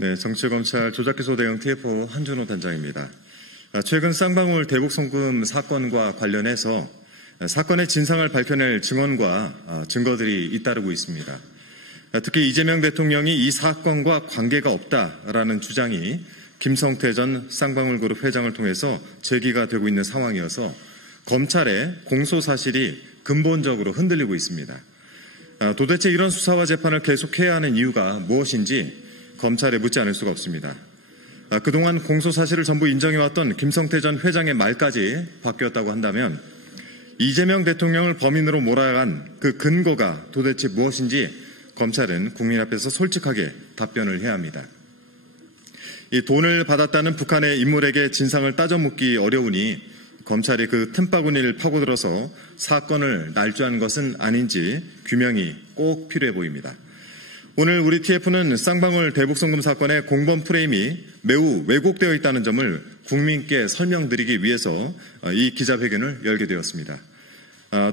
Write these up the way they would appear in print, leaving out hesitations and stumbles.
네, 정치검찰 조작기소 대응 TF 한준호 단장입니다. 최근 쌍방울 대북송금 사건과 관련해서 사건의 진상을 밝혀낼 증언과 증거들이 잇따르고 있습니다. 특히 이재명 대통령이 이 사건과 관계가 없다라는 주장이 김성태 전 쌍방울그룹 회장을 통해서 제기가 되고 있는 상황이어서 검찰의 공소 사실이 근본적으로 흔들리고 있습니다. 도대체 이런 수사와 재판을 계속해야 하는 이유가 무엇인지 검찰에 묻지 않을 수가 없습니다. 그동안 공소 사실을 전부 인정해왔던 김성태 전 회장의 말까지 바뀌었다고 한다면 이재명 대통령을 범인으로 몰아간 그 근거가 도대체 무엇인지 검찰은 국민 앞에서 솔직하게 답변을 해야 합니다. 이 돈을 받았다는 북한의 인물에게 진상을 따져 묻기 어려우니 검찰이 그 틈바구니를 파고들어서 사건을 날조한 것은 아닌지 규명이 꼭 필요해 보입니다. 오늘 우리 TF는 쌍방울 대북송금 사건의 공범 프레임이 매우 왜곡되어 있다는 점을 국민께 설명드리기 위해서 이 기자회견을 열게 되었습니다.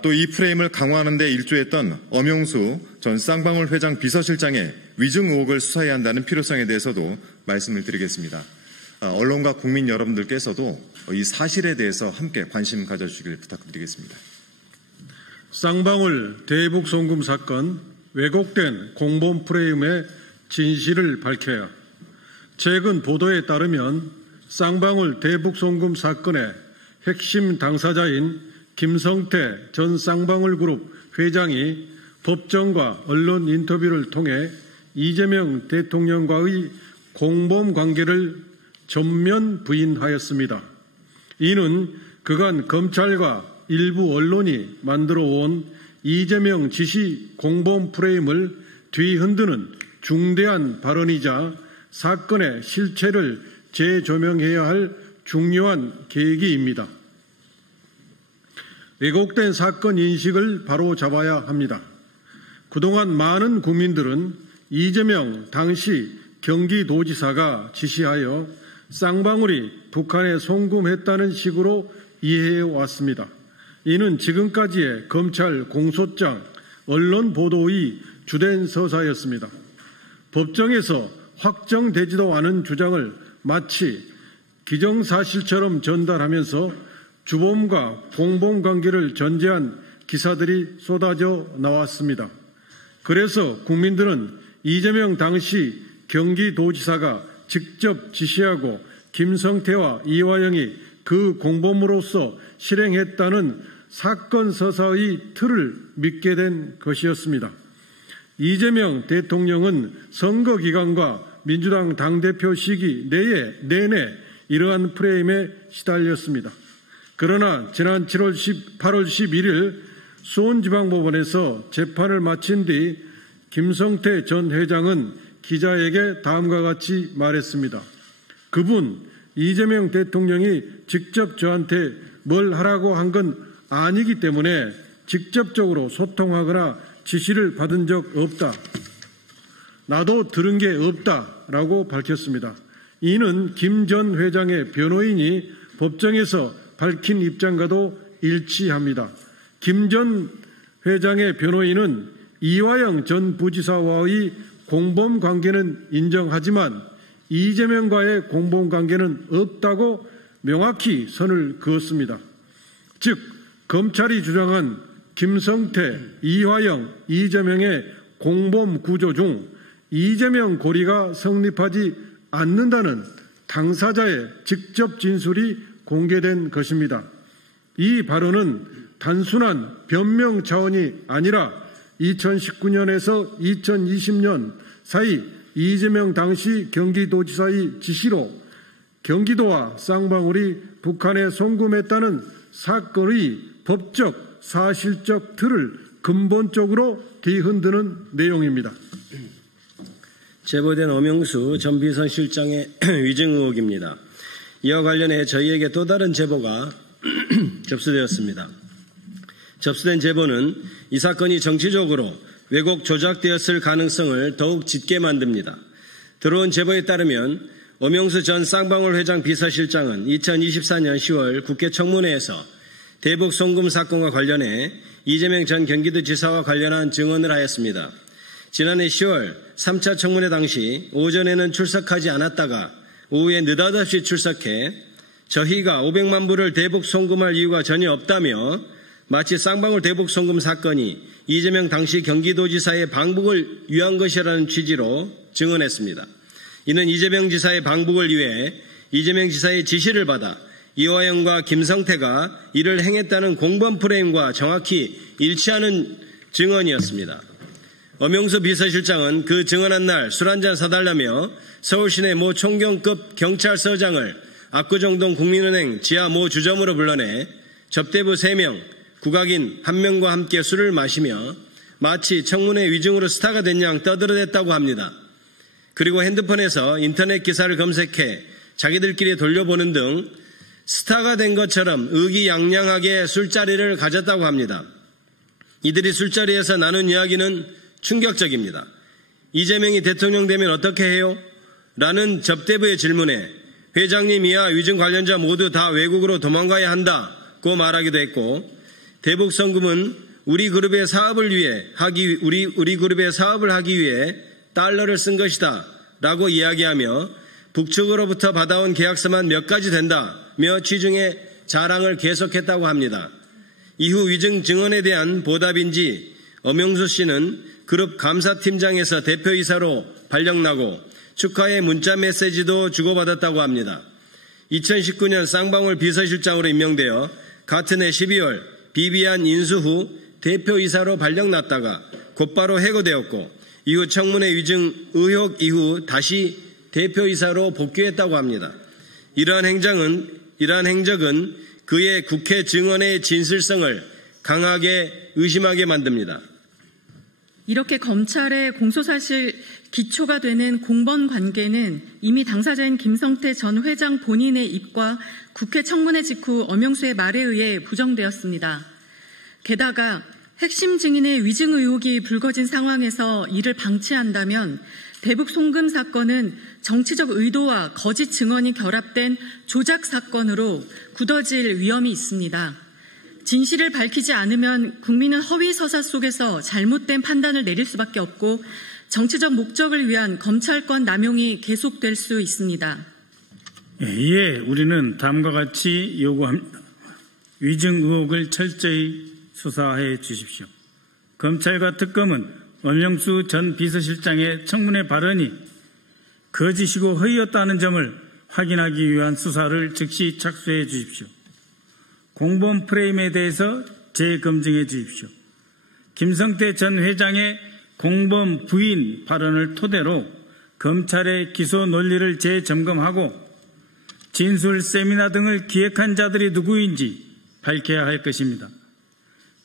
또 이 프레임을 강화하는 데 일조했던 엄영수 전 쌍방울 회장 비서실장의 위증 의혹을 수사해야 한다는 필요성에 대해서도 말씀을 드리겠습니다. 언론과 국민 여러분들께서도 이 사실에 대해서 함께 관심 가져주시길 부탁드리겠습니다. 쌍방울 대북송금 사건 왜곡된 공범 프레임의 진실을 밝혀야. 최근 보도에 따르면 쌍방울 대북송금 사건의 핵심 당사자인 김성태 전 쌍방울그룹 회장이 법정과 언론 인터뷰를 통해 이재명 대통령과의 공범 관계를 전면 부인하였습니다. 이는 그간 검찰과 일부 언론이 만들어 온 이재명 지시 공범 프레임을 뒤흔드는 중대한 발언이자 사건의 실체를 재조명해야 할 중요한 계기입니다. 왜곡된 사건 인식을 바로잡아야 합니다. 그동안 많은 국민들은 이재명 당시 경기도지사가 지시하여 쌍방울이 북한에 송금했다는 식으로 이해해 왔습니다. 이는 지금까지의 검찰 공소장, 언론 보도의 주된 서사였습니다. 법정에서 확정되지도 않은 주장을 마치 기정사실처럼 전달하면서 주범과 공범 관계를 전제한 기사들이 쏟아져 나왔습니다. 그래서 국민들은 이재명 당시 경기도지사가 직접 지시하고 김성태와 이화영이 그 공범으로서 실행했다는 사건 서사의 틀을 믿게 된 것이었습니다. 이재명 대통령은 선거 기간과 민주당 당대표 시기 내내 이러한 프레임에 시달렸습니다. 그러나 지난 8월 11일 수원지방법원에서 재판을 마친 뒤 김성태 전 회장은 기자에게 다음과 같이 말했습니다. 그분 이재명 대통령이 직접 저한테 뭘 하라고 한 건 아니기 때문에 직접적으로 소통하거나 지시를 받은 적 없다. 나도 들은 게 없다라고 밝혔습니다. 이는 김 전 회장의 변호인이 법정에서 밝힌 입장과도 일치합니다. 김 전 회장의 변호인은 이화영 전 부지사와의 공범 관계는 인정하지만 이재명과의 공범 관계는 없다고 명확히 선을 그었습니다. 즉 검찰이 주장한 김성태, 이화영, 이재명의 공범 구조 중 이재명 고리가 성립하지 않는다는 당사자의 직접 진술이 공개된 것입니다. 이 발언은 단순한 변명 차원이 아니라 2019년에서 2020년 사이 이재명 당시 경기도지사의 지시로 경기도와 쌍방울이 북한에 송금했다는 사건의 법적, 사실적 틀을 근본적으로 뒤흔드는 내용입니다. 제보된 엄영수 전 비서실장의 위증 의혹입니다. 이와 관련해 저희에게 또 다른 제보가 접수되었습니다. 접수된 제보는 이 사건이 정치적으로 왜곡 조작되었을 가능성을 더욱 짙게 만듭니다. 들어온 제보에 따르면 엄영수 전 쌍방울 회장 비서실장은 2024년 10월 국회 청문회에서 대북 송금 사건과 관련해 이재명 전 경기도지사와 관련한 증언을 하였습니다. 지난해 10월 3차 청문회 당시 오전에는 출석하지 않았다가 오후에 느닷없이 출석해 저희가 500만 불을 대북 송금할 이유가 전혀 없다며 마치 쌍방울 대북 송금 사건이 이재명 당시 경기도지사의 방북을 위한 것이라는 취지로 증언했습니다. 이는 이재명 지사의 방북을 위해 이재명 지사의 지시를 받아 이화영과 김성태가 이를 행했다는 공범 프레임과 정확히 일치하는 증언이었습니다. 엄영수 비서실장은 그 증언한 날 술 한잔 사달라며 서울시내 모 총경급 경찰서장을 압구정동 국민은행 지하 모 주점으로 불러내 접대부 3명, 국악인 1명과 함께 술을 마시며 마치 청문회 위증으로 스타가 된 양 떠들어댔다고 합니다. 그리고 핸드폰에서 인터넷 기사를 검색해 자기들끼리 돌려보는 등 스타가 된 것처럼 의기양양하게 술자리를 가졌다고 합니다. 이들이 술자리에서 나눈 이야기는 충격적입니다. 이재명이 대통령 되면 어떻게 해요? 라는 접대부의 질문에 회장님 이하 위증 관련자 모두 다 외국으로 도망가야 한다고 말하기도 했고, 대북 송금은 우리 그룹의 사업을 하기 위해 달러를 쓴 것이다 라고 이야기하며 북측으로부터 받아온 계약서만 몇 가지 된다며 취중에 자랑을 계속했다고 합니다. 이후 위증 증언에 대한 보답인지 엄영수 씨는 그룹 감사팀장에서 대표이사로 발령나고 축하의 문자 메시지도 주고받았다고 합니다. 2019년 쌍방울 비서실장으로 임명되어 같은 해 12월 비비안 인수 후 대표이사로 발령났다가 곧바로 해고되었고 이후 청문회 위증 의혹 이후 다시 대표이사로 복귀했다고 합니다. 이러한 행적은 그의 국회 증언의 진실성을 강하게 의심하게 만듭니다. 이렇게 검찰의 공소사실 기초가 되는 공범 관계는 이미 당사자인 김성태 전 회장 본인의 입과 국회 청문회 직후 엄영수의 말에 의해 부정되었습니다. 게다가 핵심 증인의 위증 의혹이 불거진 상황에서 이를 방치한다면 대북 송금 사건은 정치적 의도와 거짓 증언이 결합된 조작 사건으로 굳어질 위험이 있습니다. 진실을 밝히지 않으면 국민은 허위 서사 속에서 잘못된 판단을 내릴 수밖에 없고 정치적 목적을 위한 검찰권 남용이 계속될 수 있습니다. 이에 우리는 다음과 같이 요구합니다. 위증 의혹을 철저히 수사해 주십시오. 검찰과 특검은 엄영수 전 비서실장의 청문회 발언이 거짓이고 허위였다는 점을 확인하기 위한 수사를 즉시 착수해 주십시오. 공범 프레임에 대해서 재검증해 주십시오. 김성태 전 회장의 공범 부인 발언을 토대로 검찰의 기소 논리를 재점검하고 진술 세미나 등을 기획한 자들이 누구인지 밝혀야 할 것입니다.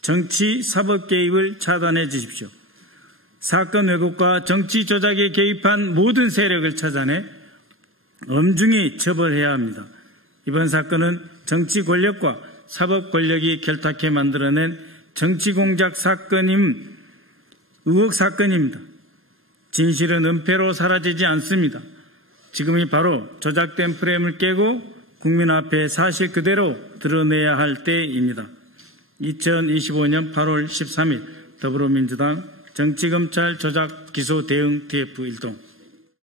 정치 사법 개입을 차단해 주십시오. 사건 왜곡과 정치 조작에 개입한 모든 세력을 찾아내 엄중히 처벌해야 합니다. 이번 사건은 정치 권력과 사법 권력이 결탁해 만들어낸 정치 공작 의혹 사건입니다. 진실은 은폐로 사라지지 않습니다. 지금이 바로 조작된 프레임을 깨고 국민 앞에 사실 그대로 드러내야 할 때입니다. 2025년 8월 13일 더불어민주당 정치검찰 조작 기소 대응 TF 1동